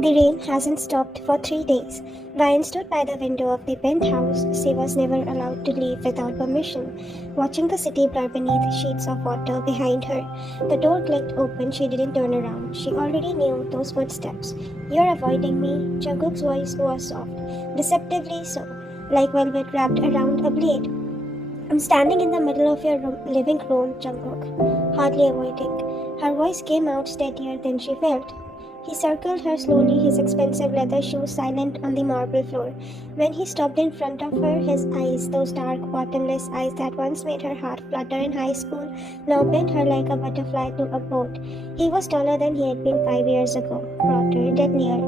The rain hasn't stopped for 3 days. Ryan stood by the window of the penthouse. She was never allowed to leave without permission, watching the city blur beneath sheets of water behind her. The door clicked open. She didn't turn around. She already knew those footsteps. "You're avoiding me." Jungkook's voice was soft, deceptively so, like velvet wrapped around a blade. "I'm standing in the middle of your living room, Jungkook." Hardly avoiding. Her voice came out steadier than she felt. He circled her slowly, his expensive leather shoes silent on the marble floor. When he stopped in front of her, his eyes, those dark, bottomless eyes that once made her heart flutter in high school, now bent her like a butterfly to a boat. He was taller than he had been 5 years ago, broader, deadlier.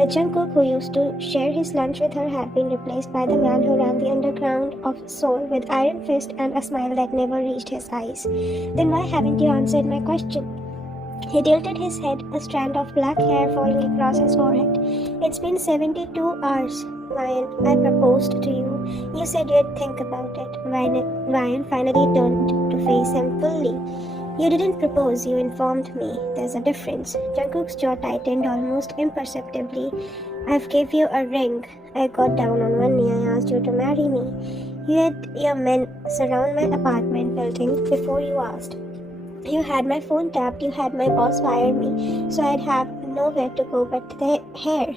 The Jungkook who used to share his lunch with her had been replaced by the man who ran the underground of Seoul with iron fist and a smile that never reached his eyes. "Then why haven't you answered my question?" He tilted his head, a strand of black hair falling across his forehead. "It's been 72 hours, Ryan. I proposed to you. You said you'd think about it." Ryan finally turned to face him fully. "You didn't propose, you informed me. There's a difference." Jungkook's jaw tightened almost imperceptibly. "I've gave you a ring. I got down on one knee. I asked you to marry me. You had your men surround my apartment building before you asked. You had my phone tapped, you had my boss fire me, so I'd have nowhere to go but here."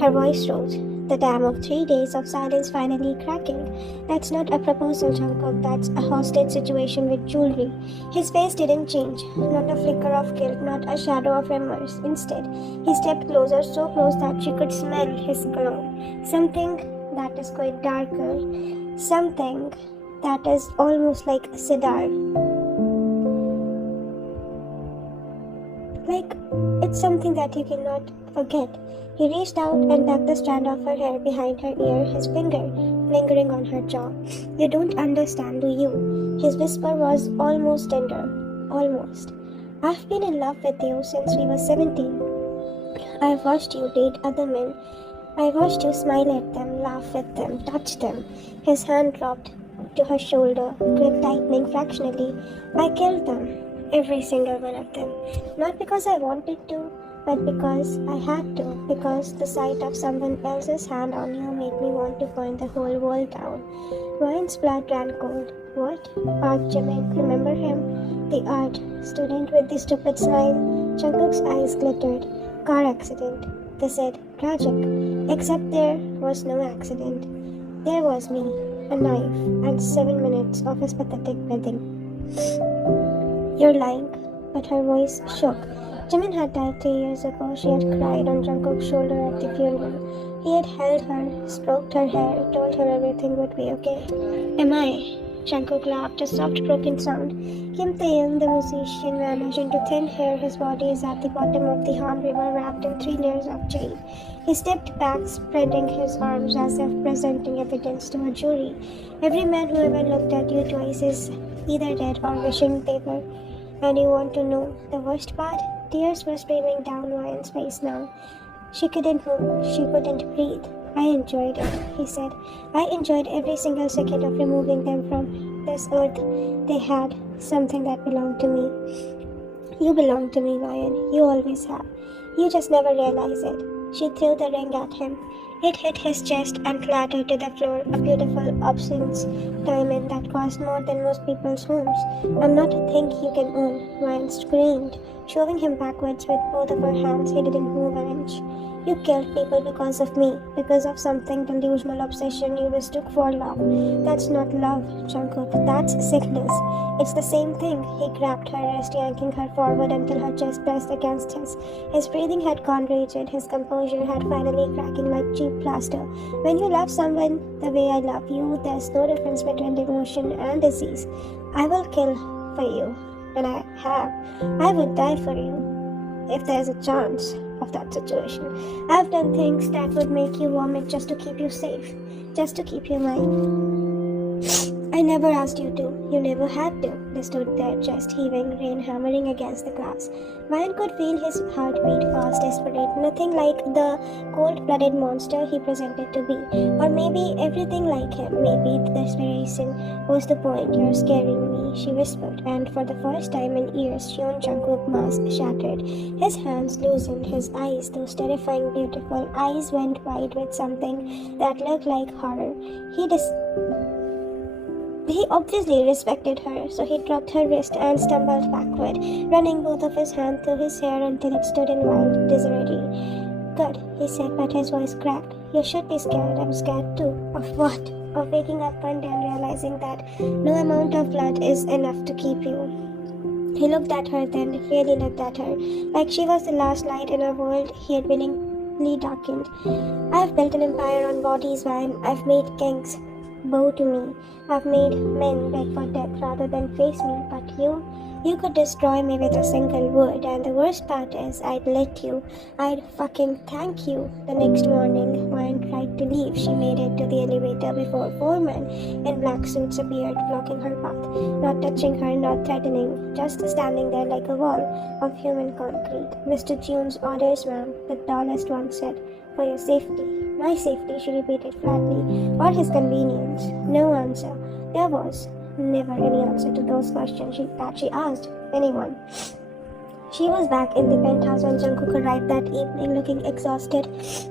Her voice rose, the dam of 3 days of silence finally cracking. "That's not a proposal, Jungkook. That's a hostage situation with jewelry." His face didn't change, not a flicker of guilt, not a shadow of remorse. Instead, he stepped closer, so close that she could smell his cologne. Something that is quite darker, something that is almost like cedar. Like, it's something that you cannot forget. He reached out and tucked the strand of her hair behind her ear, his finger lingering on her jaw. "You don't understand, do you?" His whisper was almost tender. "Almost. I've been in love with you since we were 17. I've watched you date other men. I watched you smile at them, laugh with them, touch them." His hand dropped to her shoulder, grip tightening fractionally. "I killed them. Every single one of them. Not because I wanted to, but because I had to. Because the sight of someone else's hand on you made me want to burn the whole world down." Ryan's blood ran cold. "What?" Park Jimin, remember him? The art student with the stupid smile. Jungkook's eyes glittered. "Car accident." They said, "Tragic." Except there was no accident. There was me, a knife, and 7 minutes of his pathetic breathing. "You're lying." But her voice shook. Jimin had died 3 years ago. She had cried on Jungkook's shoulder at the funeral. He had held her, stroked her hair, told her everything would be okay. "Am I?" Jungkook laughed, a soft broken sound. Kim Tae-young, the musician, vanished into thin hair. His body is at the bottom of the Han River, wrapped in 3 layers of chain. He stepped back, spreading his arms as if presenting evidence to a jury. "Every man who ever looked at you twice is either dead or wishing they were. And you want to know the worst part?" Tears were streaming down Ryan's face now. She couldn't move. She couldn't breathe. "I enjoyed it," he said. "I enjoyed every single second of removing them from this earth. They had something that belonged to me. You belong to me, Ryan. You always have. You just never realize it." She threw the ring at him. It hit his chest and clattered to the floor, a beautiful obscene diamond that cost more than most people's homes. "I'm not a thing you can own," Ryan screamed, shoving him backwards with both of her hands. He didn't move an inch. "You killed people because of me, because of something delusional obsession you mistook for love. That's not love, Jungkook. That's sickness. It's the same thing." He grabbed her wrist, yanking her forward until her chest pressed against his. His breathing had gone rigid, his composure had finally cracking like cheap plaster. "When you love someone the way I love you, there's no difference between devotion and disease. I will kill for you, and I have. I would die for you, if there's a chance of that situation. I've done things that would make you vomit just to keep you safe, just to keep you mine. I never asked you to. You never had to. They stood there, chest heaving, rain hammering against the glass. Ryan could feel his heartbeat fast, desperate, nothing like the cold-blooded monster he presented to be. Or maybe everything like him. Maybe the desperation was the point. You're scaring me, she whispered, and for the first time in years, Sean Jungkook's mask shattered. His hands loosened, his eyes, those terrifying, beautiful eyes, went wide with something that looked like horror. He obviously respected her, so he dropped her wrist and stumbled backward, running both of his hands through his hair until it stood in wild disarray. Good, he said, but his voice cracked. You should be scared. I'm scared too. Of what? Of waking up one day and realizing that no amount of blood is enough to keep you. He looked at her then, really looked at her, like she was the last light in a world he had willingly darkened. I've built an empire on bodies, Van. I've made kings bow to me. I've made men beg for death rather than face me, but you could destroy me with a single word, and the worst part is I'd let you. I'd fucking thank you. The next morning, when tried to leave, she made it to the elevator before 4 men in black suits appeared, blocking her path, not touching her, not threatening, just standing there like a wall of human concrete. Mr. June's orders, ma'am, the tallest one said. For your safety. My safety, she repeated flatly. For his convenience. No answer. There was never any answer to those questions that she asked anyone. She was back in the penthouse when Jungkook arrived that evening, looking exhausted,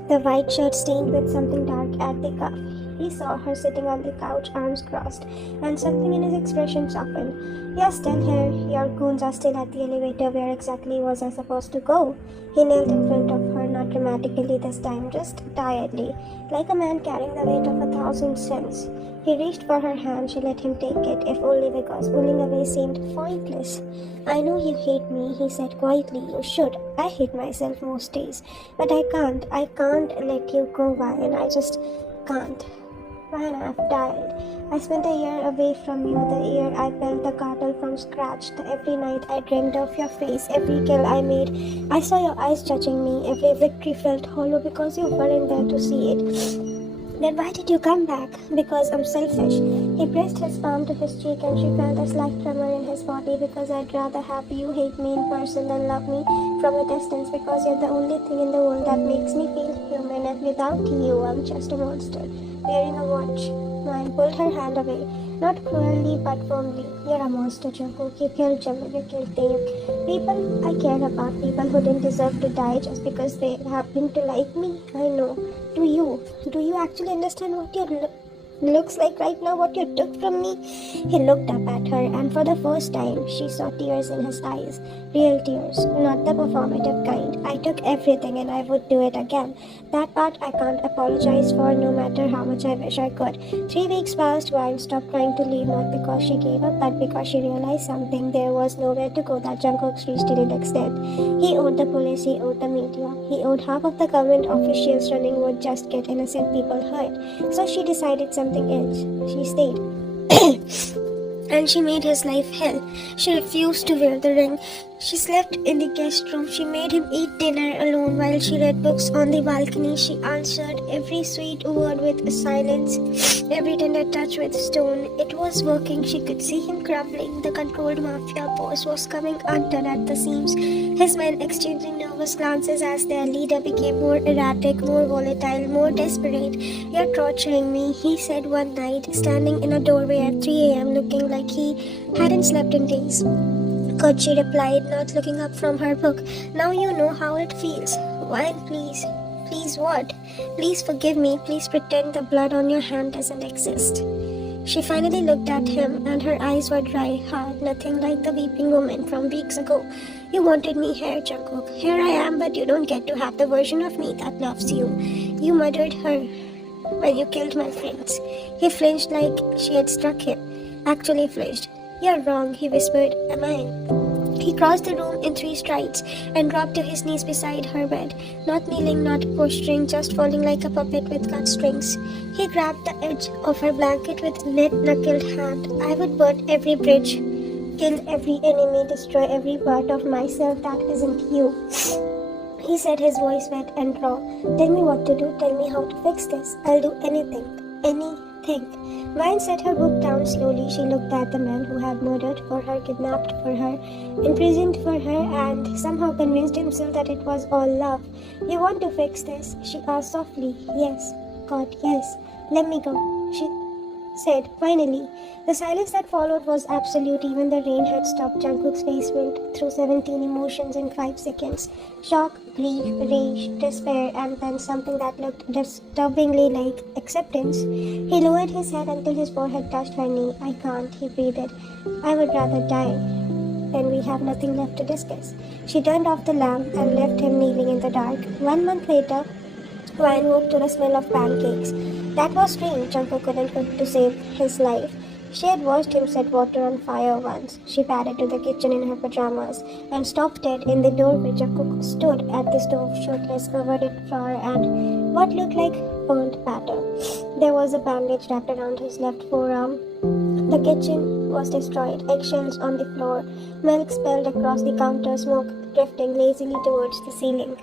the white shirt stained with something dark at the cuff. He saw her sitting on the couch, arms crossed, and something in his expression softened. You're still here. Your goons are still at the elevator. Where exactly was I supposed to go? He knelt in front of her, not dramatically this time, just tiredly, like a man carrying the weight of 1,000 sins. He reached for her hand. She let him take it, if only because pulling away seemed pointless. I know you hate me, he said quietly. You should. I hate myself most days. But I can't. I can't let you go, Ryan. I just can't. Ryan, I've died. I spent a year away from you, the year I built the cartel from scratch, every night I dreamed of your face, every kill I made. I saw your eyes judging me, every victory felt hollow because you weren't there to see it. Then why did you come back? Because I'm selfish. He pressed his palm to his cheek and she felt a slight tremor in his body. Because I'd rather have you hate me in person than love me from a distance. Because you're the only thing in the world that makes me feel human, and without you, I'm just a monster. Wearing a watch. Ryan pulled her hand away. Not cruelly, but firmly. You're a monster, Jungkook. You killed Jim. You killed Dave. People I care about, people who didn't deserve to die just because they happen to like me. I know. Do you? Do you actually understand what your looks like right now, what you took from me? He looked up at her, and for the first time, she saw tears in his eyes. Real tears, not the performative kind. I took everything and I would do it again. That part I can't apologize for, no matter how much I wish I could. 3 weeks passed. Ryan stopped trying to leave, not because she gave up, but because she realized something. There was nowhere to go that Jungkook's reach didn't extend. He owed the police, he owed the media, he owed half of the government officials running would just get innocent people hurt. So she decided something else. She stayed. And she made his life hell. She refused to wear the ring. She slept in the guest room. She made him eat dinner alone while she read books on the balcony. She answered every sweet word with silence, every tender touch with stone. It was working. She could see him crumbling. The controlled mafia boss was coming undone at the seams. His men exchanging nervous glances as their leader became more erratic, more volatile, more desperate. You're torturing me, he said one night, standing in a doorway at 3 a.m. looking like he hadn't slept in days. Good, she replied, not looking up from her book. Now you know how it feels. Why, please? Please what? Please forgive me. Please pretend the blood on your hand doesn't exist. She finally looked at him, and her eyes were dry, hard, nothing like the weeping woman from weeks ago. You wanted me here, Jungkook. Here I am, but you don't get to have the version of me that loves you. You murdered her when you killed my friends. He flinched like she had struck him. Actually flinched. You're wrong, he whispered. Am I? He crossed the room in 3 strides and dropped to his knees beside her bed, not kneeling, not posturing, just falling like a puppet with cut strings. He grabbed the edge of her blanket with lead-knuckled hand. I would burn every bridge, kill every enemy, destroy every part of myself that isn't you. He said, his voice wet and raw. Tell me what to do, tell me how to fix this. I'll do anything. Anything. think. Vine set her book down slowly. She looked at the man who had murdered for her, kidnapped for her, imprisoned for her, and somehow convinced himself that it was all love. You want to fix this? She asked softly. Yes. God, yes. Let me go. She said, finally. The silence that followed was absolute. Even the rain had stopped. Jungkook's face went through 17 emotions in 5 seconds. Shock, grief, rage, despair, and then something that looked disturbingly like acceptance. He lowered his head until his forehead touched her knee. I can't, he breathed. I would rather die. Then we have nothing left to discuss. She turned off the lamp and left him kneeling in the dark. 1 month later, Ryan woke to the smell of pancakes. That was strange. Jungkook couldn't cook to save his life. She had watched him set water on fire once. She padded to the kitchen in her pajamas and stopped dead in the doorway. Jungkook stood at the stove, shirtless, covered in flour and what looked like burnt batter. There was a bandage wrapped around his left forearm. The kitchen was destroyed, eggshells on the floor, milk spilled across the counter, smoke drifting lazily towards the ceiling.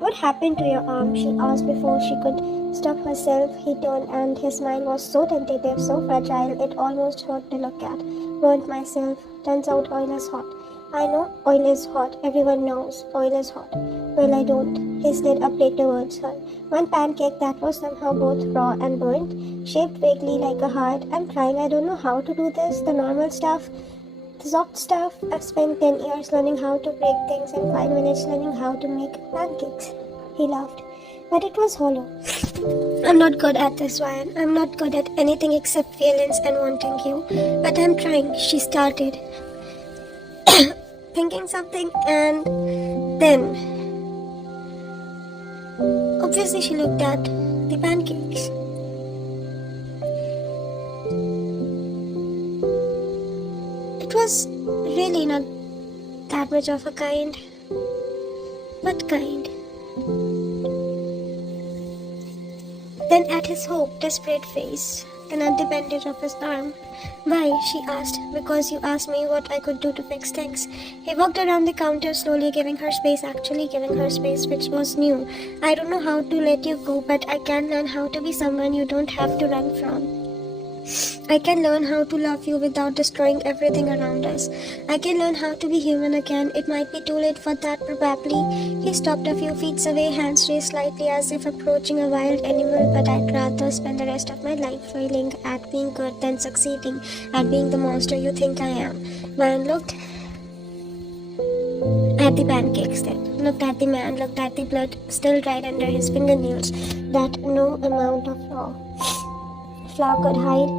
What happened to your arm? She asked before she could stop herself. He turned and his smile was so tentative, so fragile, it almost hurt to look at. Burnt myself. Turns out oil is hot. I know oil is hot. Everyone knows oil is hot. Well, I don't. He slid a plate towards her. One pancake that was somehow both raw and burnt, shaped vaguely like a heart. I'm trying. I don't know how to do this. The normal stuff. The soft stuff. I've spent 10 years learning how to break things and 5 minutes learning how to make pancakes. He laughed. But it was hollow. I'm not good at this, Ryan. I'm not good at anything except feelings and wanting you. But I'm trying, she started. Thinking something and then... Obviously she looked at the pancakes. It was really not that much of a kind. What kind? Then at his hope, desperate face, then at the bandage of his arm. Why? She asked. Because you asked me what I could do to fix things. He walked around the counter slowly, giving her space, actually giving her space, which was new. I don't know how to let you go, but I can learn how to be someone you don't have to run from. I can learn how to love you without destroying everything around us. I can learn how to be human again. It might be too late for that, probably. He stopped a few feet away, hands raised slightly as if approaching a wild animal, but I'd rather spend the rest of my life failing at being good than succeeding at being the monster you think I am. Ryan looked at the pancakes then, looked at the man, looked at the blood still dried under his fingernails that no amount of flour could hide.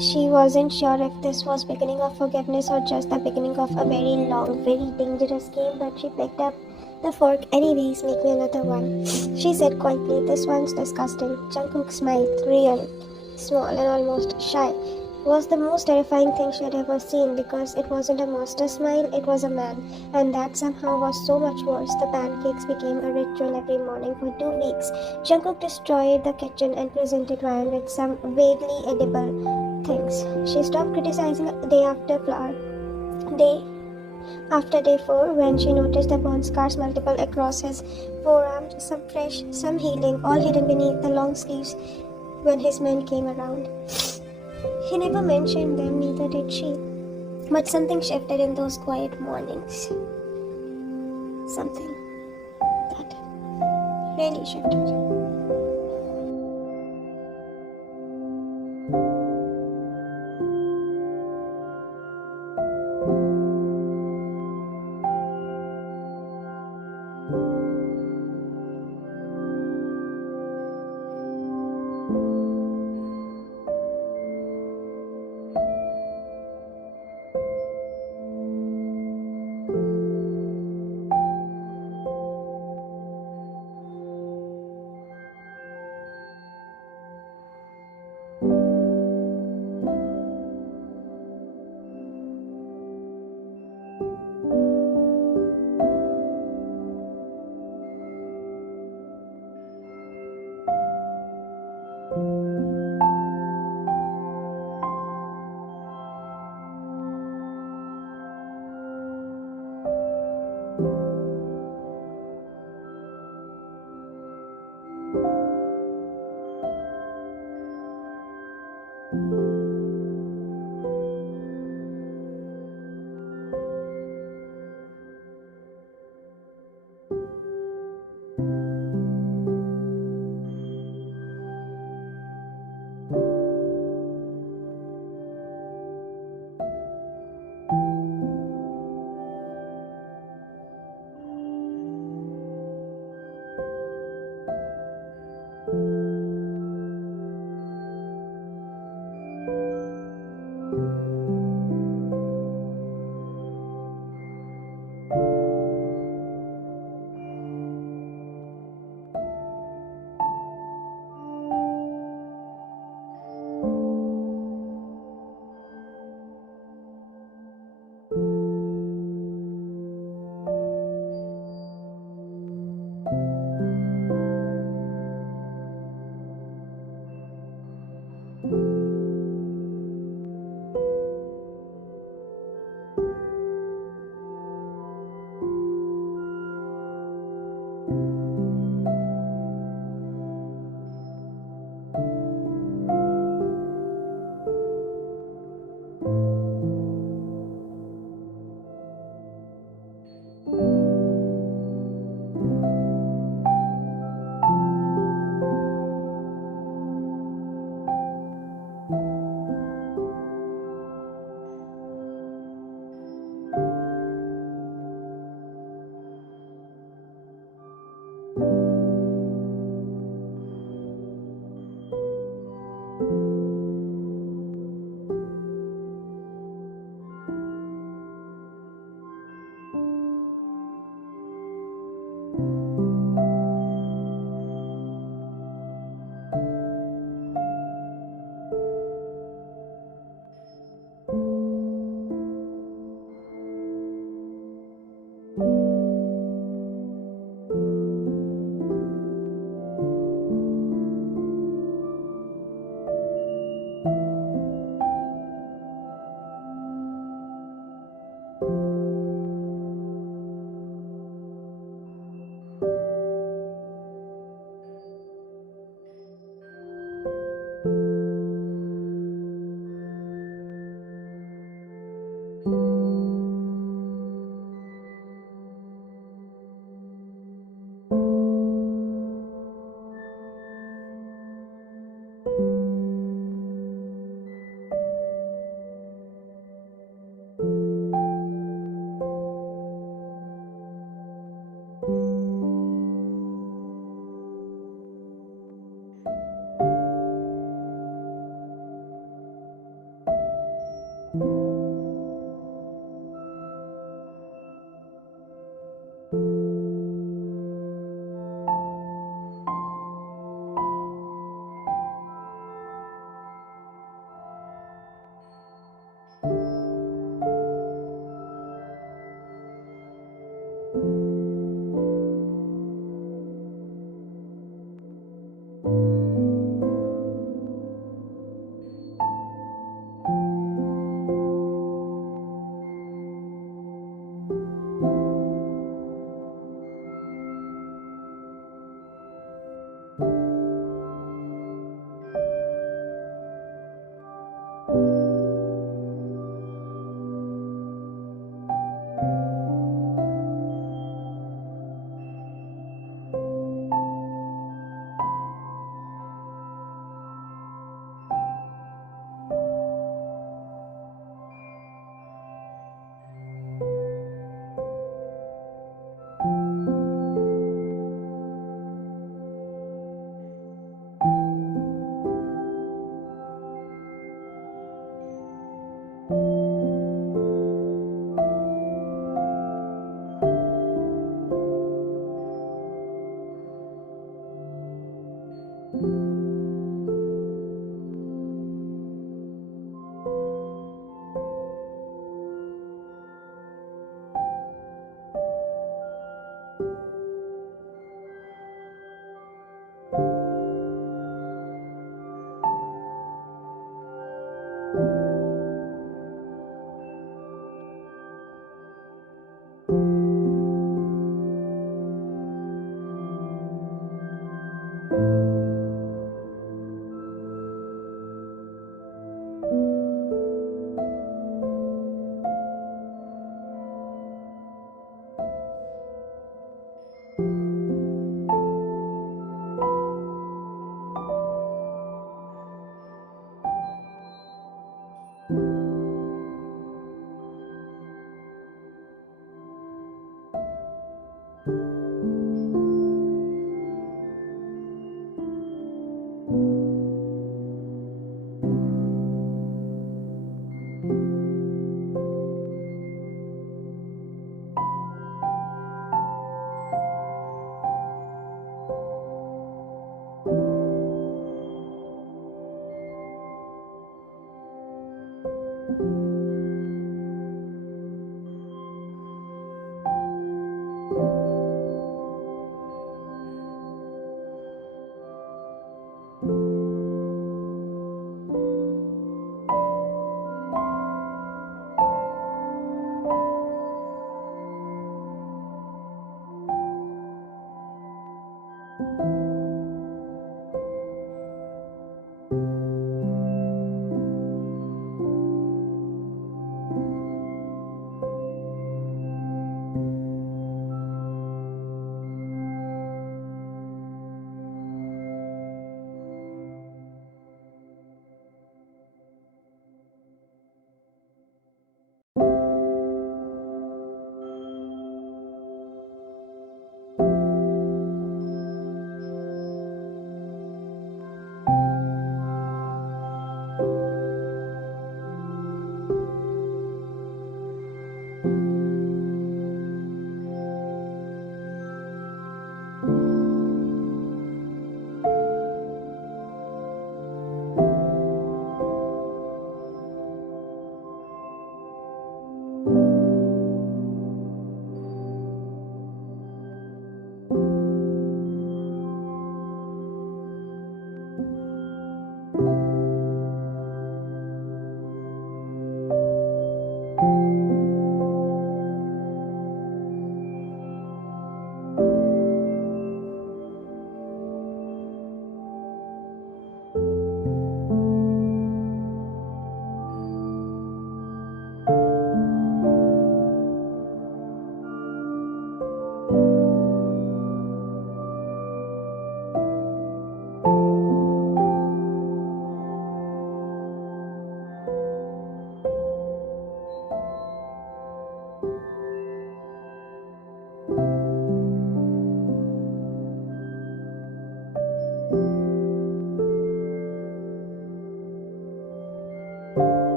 She wasn't sure if this was beginning of forgiveness or just the beginning of a very long, very dangerous game, but she picked up the fork. Anyways, make me another one, she said quietly. This one's disgusting. Jungkook smiled, real, small and almost shy. It was the most terrifying thing she had ever seen because it wasn't a monster smile, it was a man, and that somehow was so much worse. The pancakes became a ritual every morning for 2 weeks. Jungkook destroyed the kitchen and presented Ryan with some vaguely edible things. She stopped criticizing day after day 4 when she noticed the burn scars multiple across his forearms, some fresh, some healing, all hidden beneath the long sleeves when his men came around. He never mentioned them, neither did she. But something shifted in those quiet mornings. Something that really shifted.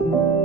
you.